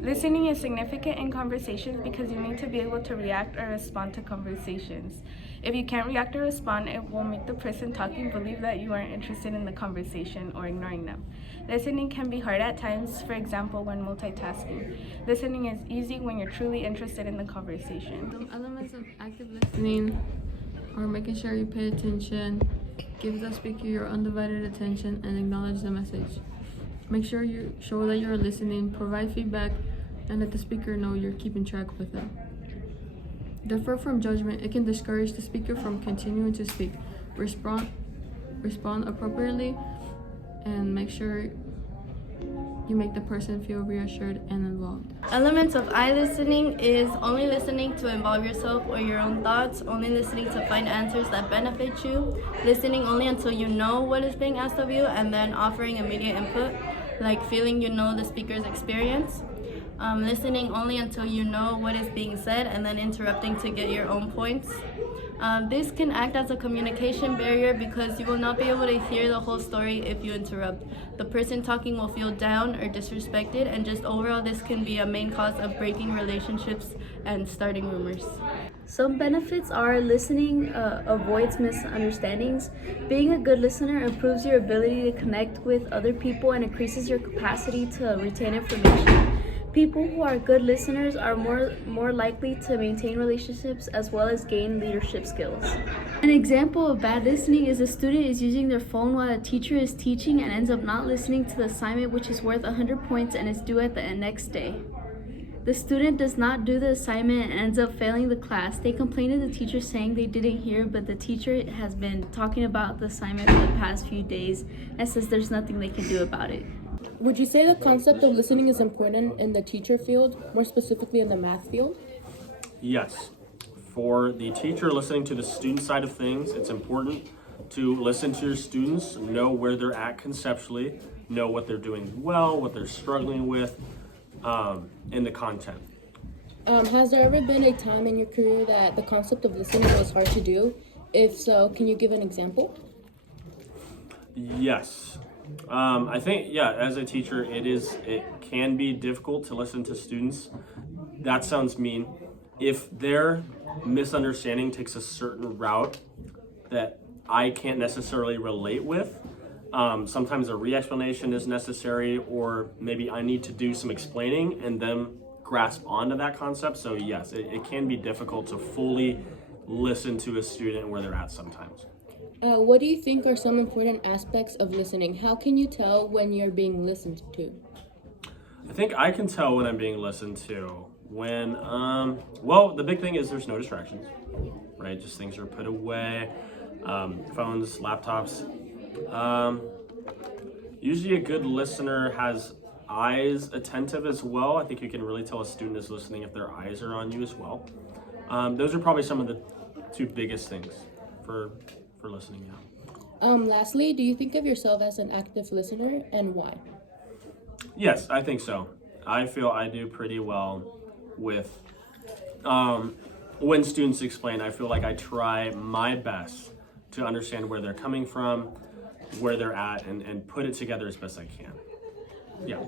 Listening is significant in conversations because you need to be able to react or respond to conversations. If you can't react or respond, it will make the person talking believe that you aren't interested in the conversation or ignoring them. Listening can be hard at times, for example, when multitasking. Listening is easy when you're truly interested in the conversation. Some elements of active listening are making sure you pay attention, give the speaker your undivided attention, and acknowledge the message. Make sure you show that you're listening, provide feedback, and let the speaker know you're keeping track with them. Defer from judgment. It can discourage the speaker from continuing to speak. Respond appropriately, and make sure you make the person feel reassured and involved. Elements of eye listening is only listening to involve yourself or your own thoughts, only listening to find answers that benefit you, listening only until you know what is being asked of you, and then offering immediate input, like feeling you know the speaker's experience. Listening only until you know what is being said and then interrupting to get your own points. This can act as a communication barrier because you will not be able to hear the whole story if you interrupt. The person talking will feel down or disrespected, and just overall this can be a main cause of breaking relationships and starting rumors. Some benefits are listening avoids misunderstandings. Being a good listener improves your ability to connect with other people and increases your capacity to retain information. People who are good listeners are more likely to maintain relationships as well as gain leadership skills. An example of bad listening is a student is using their phone while a teacher is teaching and ends up not listening to the assignment, which is worth 100 points and is due at the next day. The student does not do the assignment and ends up failing the class. They complain to the teacher saying they didn't hear, but the teacher has been talking about the assignment for the past few days and says there's nothing they can do about it. Would you say the concept of listening is important in the teacher field, more specifically in the math field? Yes. For the teacher listening to the student side of things, it's important to listen to your students, know where they're at conceptually, know what they're doing well, what they're struggling with in the content. Has there ever been a time in your career that the concept of listening was hard to do? If so, can you give an example? Yes. I think, as a teacher, it can be difficult to listen to students. That sounds mean. If their misunderstanding takes a certain route that I can't necessarily relate with, sometimes a re-explanation is necessary, or maybe I need to do some explaining and then grasp onto that concept. So yes, it can be difficult to fully listen to a student where they're at sometimes. What do you think are some important aspects of listening? How can you tell when you're being listened to? I think I can tell when I'm being listened to when, the big thing is there's no distractions, right? Just things are put away, phones, laptops. Usually a good listener has eyes attentive as well. I think you can really tell a student is listening if their eyes are on you as well. Those are probably some of the two biggest things for listening, yeah. Lastly, do you think of yourself as an active listener, and why? Yes, I think so. I feel I do pretty well with when students explain. I feel like I try my best to understand where they're coming from, where they're at, and put it together as best I can. Yeah.